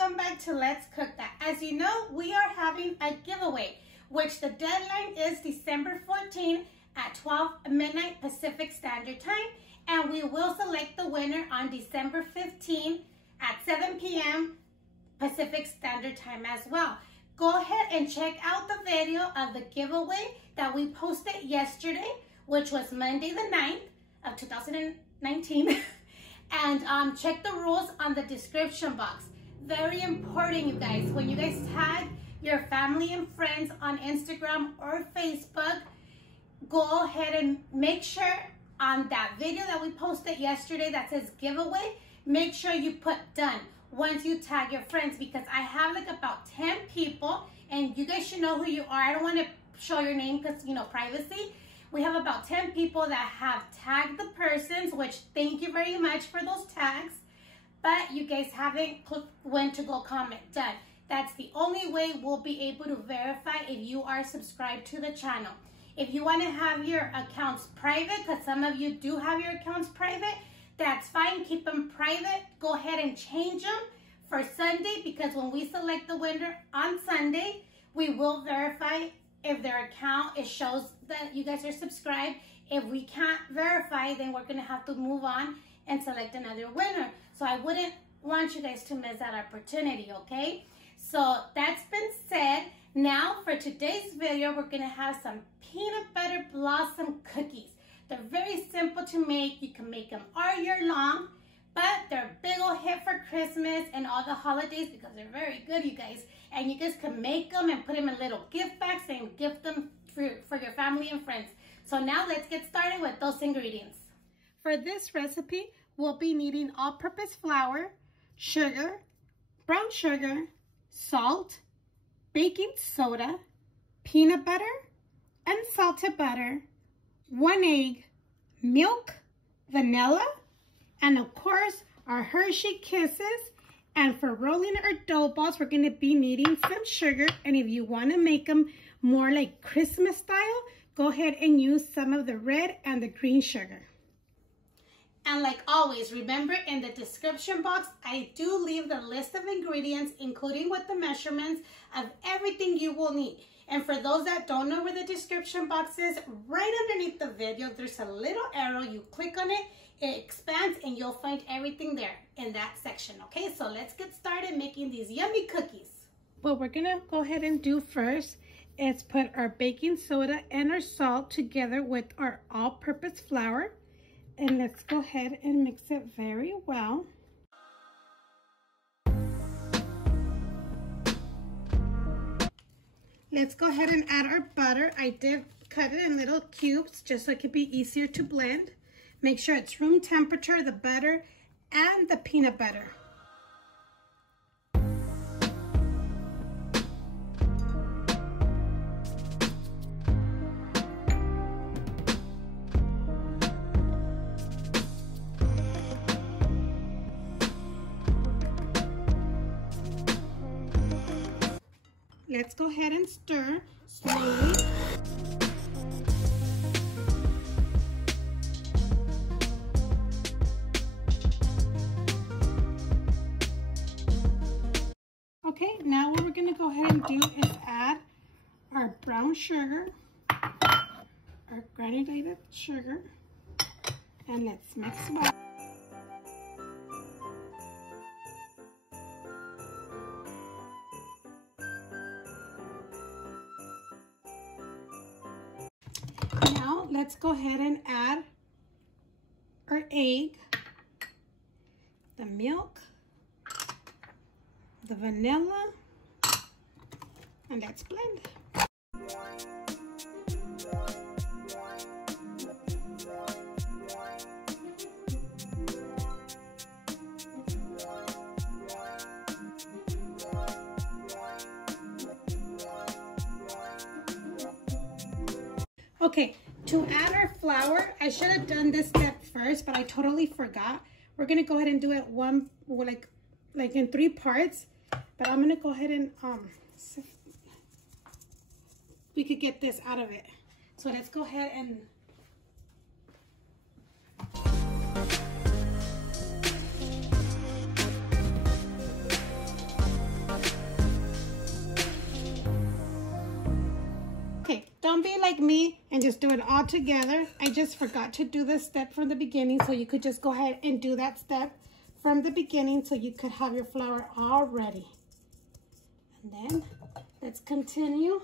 welcome back to Let's Cook That. As you know, we are having a giveaway, which the deadline is December 14 at 12 midnight Pacific Standard Time, and we will select the winner on December 15 at 7 p.m. Pacific Standard Time as well. Go ahead and check out the video of the giveaway that we posted yesterday, which was Monday the 9th of 2019. And check the rules on the description box. Very important, you guys. When you guys tag your family and friends on Instagram or Facebook, go ahead and make sure on that video that we posted yesterday that says giveaway, make sure you put done once you tag your friends, because I have like about 10 people and you guys should know who you are. I don't want to show your name because, you know, privacy. We have about 10 people that have tagged the persons, which thank you very much for those tags, but you guys haven't clicked when to go comment done. That's the only way we'll be able to verify if you are subscribed to the channel. If you want to have your accounts private, because some of you do have your accounts private, that's fine. Keep them private. Go ahead and change them for Sunday, because when we select the winner on Sunday, we will verify if their account, it shows that you guys are subscribed. If we can't verify, then we're gonna have to move on and select another winner. So I wouldn't want you guys to miss that opportunity, okay? So that's been said. Now for today's video, we're gonna have some peanut butter blossom cookies. They're very simple to make. You can make them all year long, but they're a big old hit for Christmas and all the holidays because they're very good, you guys. And you guys can make them and put them in little gift bags and gift them for your family and friends. So now let's get started with those ingredients. For this recipe, we'll be needing all-purpose flour, sugar, brown sugar, salt, baking soda, peanut butter, unsalted butter, 1 egg, milk, vanilla, and of course, our Hershey Kisses. And for rolling our dough balls, we're going to be needing some sugar. And if you want to make them more like Christmas style, go ahead and use some of the red and the green sugar. And like always, remember in the description box, I do leave the list of ingredients, including with the measurements of everything you will need. And for those that don't know where the description box is, right underneath the video, there's a little arrow. You click on it, it expands, and you'll find everything there in that section. Okay, so let's get started making these yummy cookies. What we're gonna go ahead and do first is put our baking soda and our salt together with our all-purpose flour. And let's go ahead and mix it very well. Let's go ahead and add our butter. I did cut it in little cubes just so it could be easier to blend. Make sure it's room temperature, the butter and the peanut butter. Let's go ahead and stir slowly. Okay, now what we're going to go ahead and do is add our brown sugar, our granulated sugar, and let's mix well. Now let's go ahead and add our egg, the milk, the vanilla, and let's blend. Okay, to add our flour, I should have done this step first, but I totally forgot. We're gonna go ahead and do it like in 3 parts. But I'm gonna go ahead and we could get this out of it. So let's go ahead and don't be like me and just do it all together. I just forgot to do this step from the beginning, so you could just go ahead and do that step from the beginning so you could have your flour all ready. And then let's continue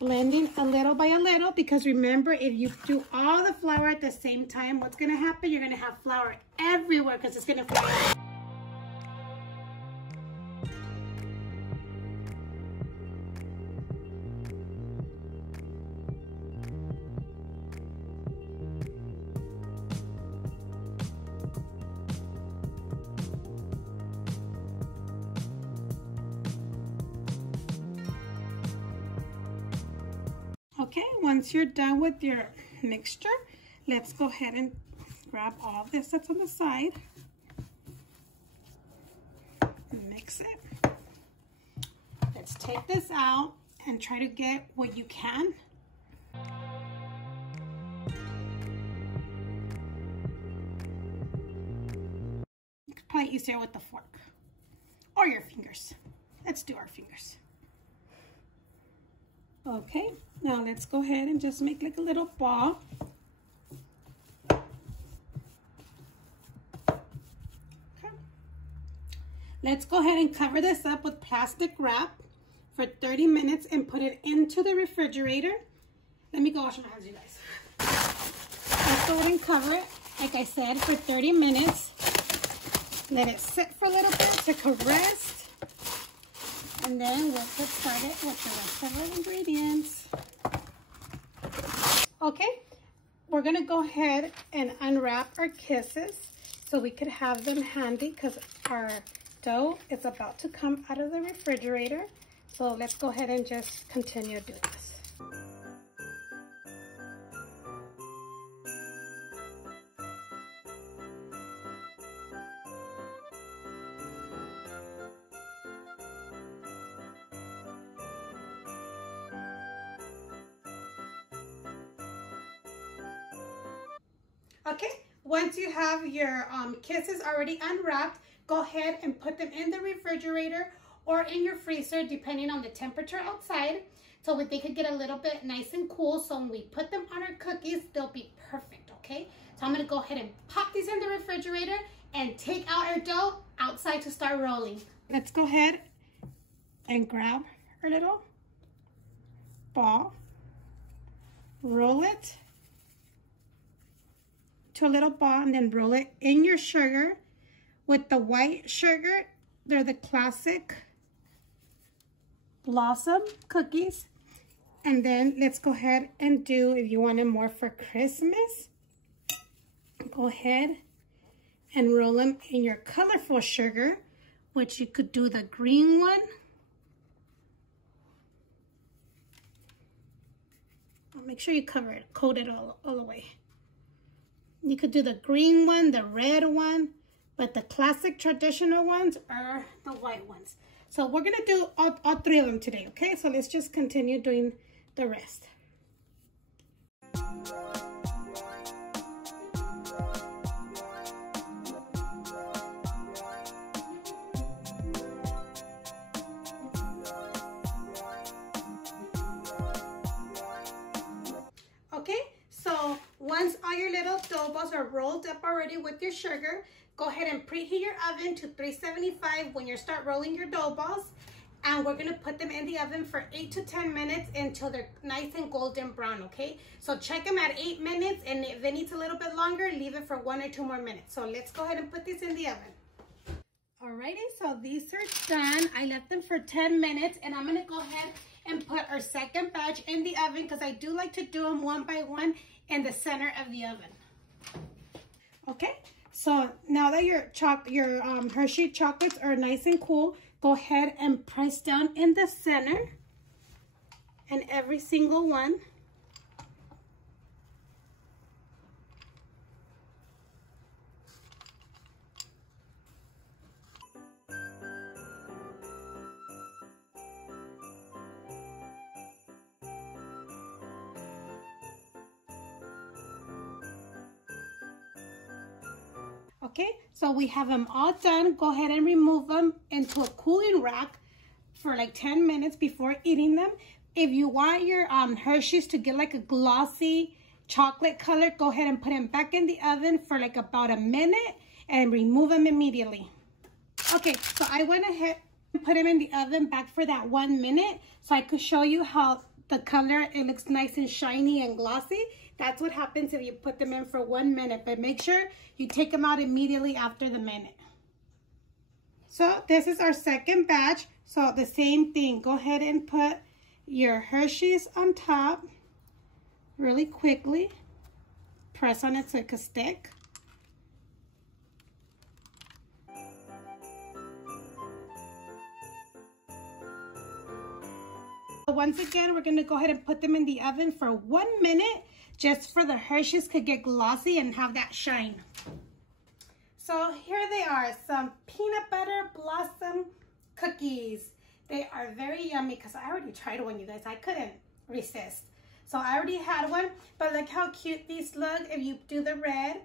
blending a little by a little, because remember, if you do all the flour at the same time, what's going to happen? You're going to have flour everywhere because it's going to flour. Okay, once you're done with your mixture, let's go ahead and grab all of this that's on the side. Mix it. Let's take this out and try to get what you can. It's probably easier with the fork or your fingers. Let's do our fingers. Okay, now let's go ahead and just make like a little ball. Okay. Let's go ahead and cover this up with plastic wrap for 30 minutes and put it into the refrigerator. Let me go wash my hands, you guys. Let's go ahead and cover it, like I said, for 30 minutes. Let it sit for a little bit, take a rest. And then we'll get started with the rest of our ingredients. Okay, we're gonna go ahead and unwrap our kisses so we could have them handy, because our dough is about to come out of the refrigerator. So let's go ahead and just continue doing this. Okay, once you have your kisses already unwrapped, go ahead and put them in the refrigerator or in your freezer, depending on the temperature outside, so they could get a little bit nice and cool. So when we put them on our cookies, they'll be perfect, okay? So I'm gonna go ahead and pop these in the refrigerator and take out our dough outside to start rolling. Let's go ahead and grab our little ball, roll it to a little ball, and then roll it in your sugar. With the white sugar, they're the classic Blossom cookies. And then let's go ahead and do, if you want them more for Christmas, go ahead and roll them in your colorful sugar, which you could do the green one. Make sure you cover it, coat it all the way. You could do the green one, the red one, but the classic traditional ones are the white ones. So we're gonna do all three of them today, okay? So let's just continue doing the rest. Okay, so once all your little dough balls are rolled up already with your sugar, go ahead and preheat your oven to 375 when you start rolling your dough balls. And we're gonna put them in the oven for 8 to 10 minutes until they're nice and golden brown, okay? So check them at 8 minutes, and if it needs a little bit longer, leave it for 1 or 2 more minutes. So let's go ahead and put these in the oven. Alrighty, so these are done. I left them for 10 minutes, and I'm gonna go ahead and put our second batch in the oven, because I do like to do them one by one in the center of the oven. Okay, so now that your Hershey chocolates are nice and cool, go ahead and press down in the center and every single one. Okay, so we have them all done. Go ahead and remove them into a cooling rack for like 10 minutes before eating them. if you want your Hershey's to get like a glossy chocolate color, go ahead and put them back in the oven for like about a minute and remove them immediately. Okay, so I went ahead and put them in the oven back for that 1 minute so I could show you how the color, it looks nice and shiny and glossy. That's what happens if you put them in for 1 minute, but make sure you take them out immediately after the minute. So this is our second batch. So the same thing, go ahead and put your Hershey's on top really quickly. Press on it so it can stick. Once again, we're going to go ahead and put them in the oven for 1 minute just for the Hershey's could get glossy and have that shine. So here they are, some peanut butter blossom cookies. They are very yummy because I already tried one, you guys. I couldn't resist. So I already had one, but look how cute these look if you do the red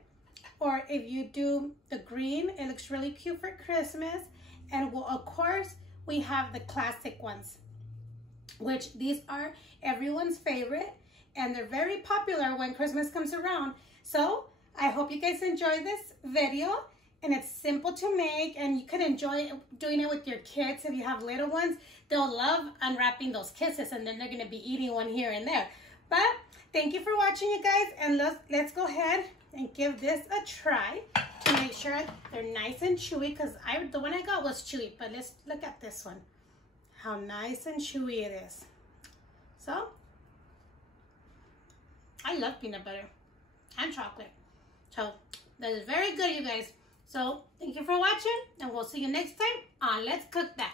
or if you do the green. It looks really cute for Christmas. And well, of course, we have the classic ones, which these are everyone's favorite, and they're very popular when Christmas comes around. So I hope you guys enjoy this video, and it's simple to make, and you can enjoy doing it with your kids. If you have little ones, they'll love unwrapping those kisses, and then they're gonna be eating one here and there. But thank you for watching, you guys, and let's go ahead and give this a try to make sure they're nice and chewy, because the one I got was chewy, but let's look at this one. How nice and chewy it is. So, I love peanut butter and chocolate. So, that is very good, you guys. So, thank you for watching, and we'll see you next time on Let's Cook That.